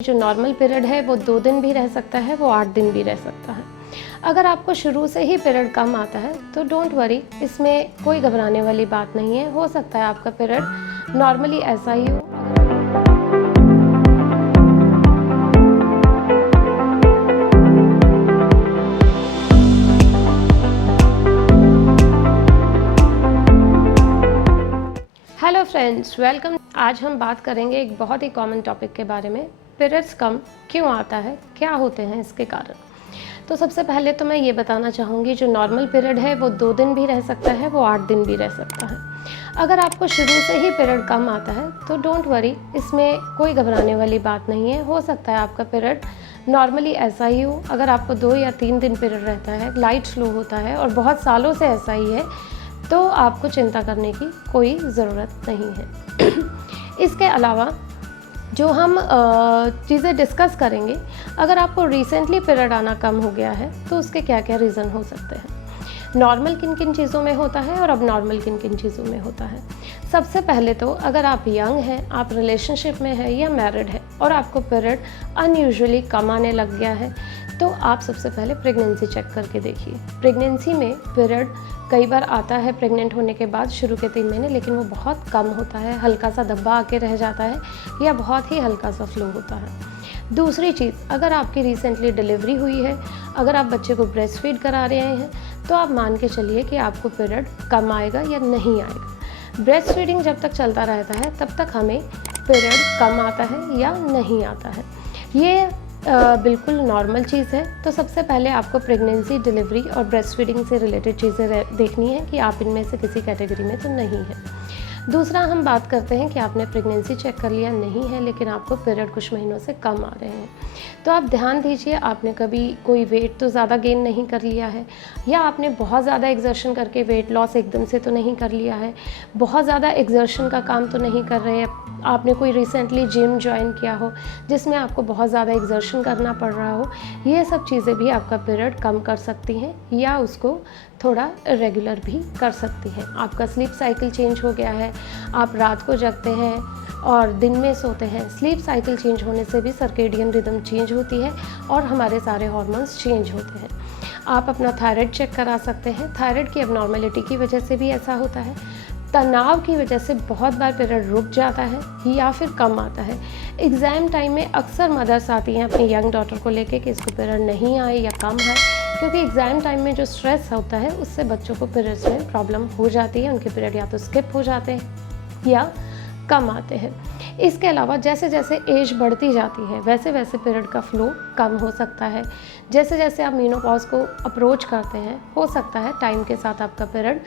जो normal period है वो 2 दिन भी रह सकता है, वो 8 दिन भी रह सकता है। अगर आपको शुरू से ही पीरियड कम आता है तो डोंट वरी, इसमें कोई घबराने वाली बात नहीं है। हो सकता है आपका पीरियड नॉर्मली ऐसा ही हो। Hello friends, welcome. आज हम बात करेंगे एक बहुत ही कॉमन टॉपिक के बारे में, पीरियड्स कम क्यों आता है, क्या होते हैं इसके कारण। तो सबसे पहले तो मैं ये बताना चाहूँगी, जो नॉर्मल पीरियड है वो 2 दिन भी रह सकता है, वो 8 दिन भी रह सकता है। अगर आपको शुरू से ही पीरियड कम आता है तो डोंट वरी, इसमें कोई घबराने वाली बात नहीं है। हो सकता है आपका पीरियड नॉर्मली ऐसा ही हो। अगर आपको 2 या 3 दिन पीरियड रहता है, लाइट स्लो होता है और बहुत सालों से ऐसा ही है, तो आपको चिंता करने की कोई ज़रूरत नहीं है। इसके अलावा जो हम चीज़ें डिस्कस करेंगे, अगर आपको रिसेंटली पीरियड आना कम हो गया है तो उसके क्या क्या रीज़न हो सकते हैं, नॉर्मल किन किन चीज़ों में होता है और अब नॉर्मल किन किन चीज़ों में होता है। सबसे पहले तो अगर आप यंग हैं, आप रिलेशनशिप में हैं या मैरिड है और आपको पीरियड अनयूजुअली कम आने लग गया है, तो आप सबसे पहले प्रेगनेंसी चेक करके देखिए। प्रेगनेंसी में पीरियड कई बार आता है प्रेग्नेंट होने के बाद शुरू के 3 महीने, लेकिन वो बहुत कम होता है, हल्का सा धब्बा आके रह जाता है या बहुत ही हल्का सा फ्लो होता है। दूसरी चीज़, अगर आपकी रिसेंटली डिलीवरी हुई है, अगर आप बच्चे को ब्रेस्ट फीड करा रहे हैं, तो आप मान के चलिए कि आपको पीरियड कम आएगा या नहीं आएगा। ब्रेस्ट फीडिंग जब तक चलता रहता है तब तक हमें पीरियड कम आता है या नहीं आता है, ये बिल्कुल नॉर्मल चीज़ है। तो सबसे पहले आपको प्रेगनेंसी, डिलीवरी और ब्रेस्ट फीडिंग से रिलेटेड चीज़ें देखनी है कि आप इनमें से किसी कैटेगरी में तो नहीं है। दूसरा, हम बात करते हैं कि आपने प्रेगनेंसी चेक कर लिया नहीं है, लेकिन आपको पीरियड कुछ महीनों से कम आ रहे हैं, तो आप ध्यान दीजिए, आपने कभी कोई वेट तो ज़्यादा गेन नहीं कर लिया है, या आपने बहुत ज़्यादा एक्सर्शन करके वेट लॉस एकदम से तो नहीं कर लिया है, बहुत ज़्यादा एक्सर्शन का काम तो नहीं कर रहे हैं, आपने कोई रिसेंटली जिम ज्वाइन किया हो जिसमें आपको बहुत ज़्यादा एक्सर्शन करना पड़ रहा हो। ये सब चीज़ें भी आपका पीरियड कम कर सकती हैं या उसको थोड़ा रेगुलर भी कर सकती हैं। आपका स्लीप साइकिल चेंज हो गया है, आप रात को जगते हैं और दिन में सोते हैं। स्लीप साइकिल चेंज होने से भी सर्केडियन रिदम चेंज होती है और हमारे सारे हार्मोन्स चेंज होते हैं। आप अपना थायराइड चेक करा सकते हैं, थायराइड की एबनॉर्मेलिटी की वजह से भी ऐसा होता है। तनाव की वजह से बहुत बार पीरियड रुक जाता है या फिर कम आता है। एग्ज़ाम टाइम में अक्सर मदर्स आती हैं अपनी यंग डॉटर को लेके कि इसको पीरियड नहीं आए या कम आए, क्योंकि एग्ज़ाम टाइम में जो स्ट्रेस होता है उससे बच्चों को पीरियड्स में प्रॉब्लम हो जाती है, उनके पीरियड या तो स्किप हो जाते हैं या कम आते हैं। इसके अलावा जैसे जैसे एज बढ़ती जाती है वैसे वैसे पीरियड का फ्लो कम हो सकता है। जैसे जैसे आप मेनोपॉज को अप्रोच करते हैं, हो सकता है टाइम के साथ आपका पीरियड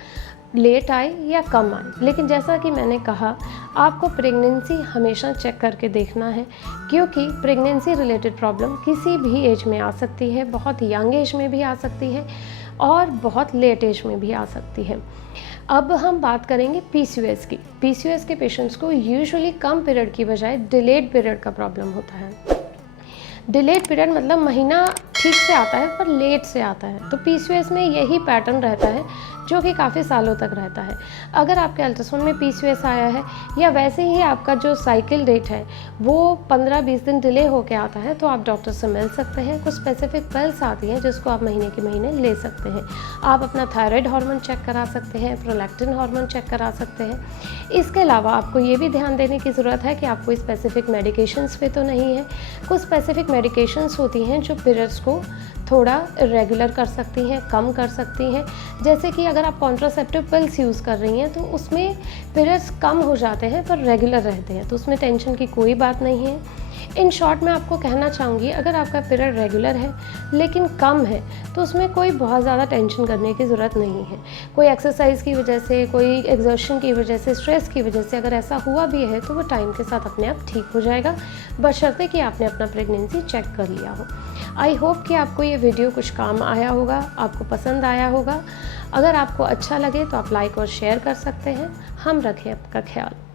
लेट आए या कम आए, लेकिन जैसा कि मैंने कहा, आपको प्रेगनेंसी हमेशा चेक करके देखना है, क्योंकि प्रेगनेंसी रिलेटेड प्रॉब्लम किसी भी एज में आ सकती है, बहुत यंग एज में भी आ सकती है और बहुत लेट एज में भी आ सकती है। अब हम बात करेंगे पीसीओएस की। पीसीओएस के पेशेंट्स को यूजुअली कम पीरियड की बजाय डिलेड पीरियड का प्रॉब्लम होता है। डिलेड पीरियड मतलब महीना ठीक से आता है पर लेट से आता है, तो पीसीओएस में यही पैटर्न रहता है जो कि काफ़ी सालों तक रहता है। अगर आपके अल्ट्रासाउंड में पीसीओएस आया है या वैसे ही आपका जो साइकिल डेट है वो 15-20 दिन डिले होकर आता है, तो आप डॉक्टर से मिल सकते हैं। कुछ स्पेसिफिक पिल्स आती हैं जिसको आप महीने के महीने ले सकते हैं। आप अपना थायराइड हार्मोन चेक करा सकते हैं, प्रोलैक्टिन हार्मोन चेक करा सकते हैं। इसके अलावा आपको ये भी ध्यान देने की ज़रूरत है कि आप कोई स्पेसिफिक मेडिकेशंस पे तो नहीं है। कुछ स्पेसिफिक मेडिकेशंस होती हैं जो पीरियड्स को थोड़ा रेगुलर कर सकती हैं, कम कर सकती हैं। जैसे कि अगर आप कॉन्ट्रासेप्टिव पिल्स यूज़ कर रही हैं तो उसमें पीरियड्स कम हो जाते हैं पर रेगुलर रहते हैं, तो उसमें टेंशन की कोई बात नहीं है। इन शॉर्ट मैं आपको कहना चाहूँगी, अगर आपका पीरियड रेगुलर है लेकिन कम है तो उसमें कोई बहुत ज़्यादा टेंशन करने की ज़रूरत नहीं है। कोई एक्सरसाइज की वजह से, कोई एक्सर्शन की वजह से, स्ट्रेस की वजह से अगर ऐसा हुआ भी है तो वो टाइम के साथ अपने आप ठीक हो जाएगा, बशर्ते कि आपने अपना प्रेगनेंसी चेक कर लिया हो। आई होप कि आपको ये वीडियो कुछ काम आया होगा, आपको पसंद आया होगा। अगर आपको अच्छा लगे तो आप लाइक और शेयर कर सकते हैं। हम रखें आपका ख्याल।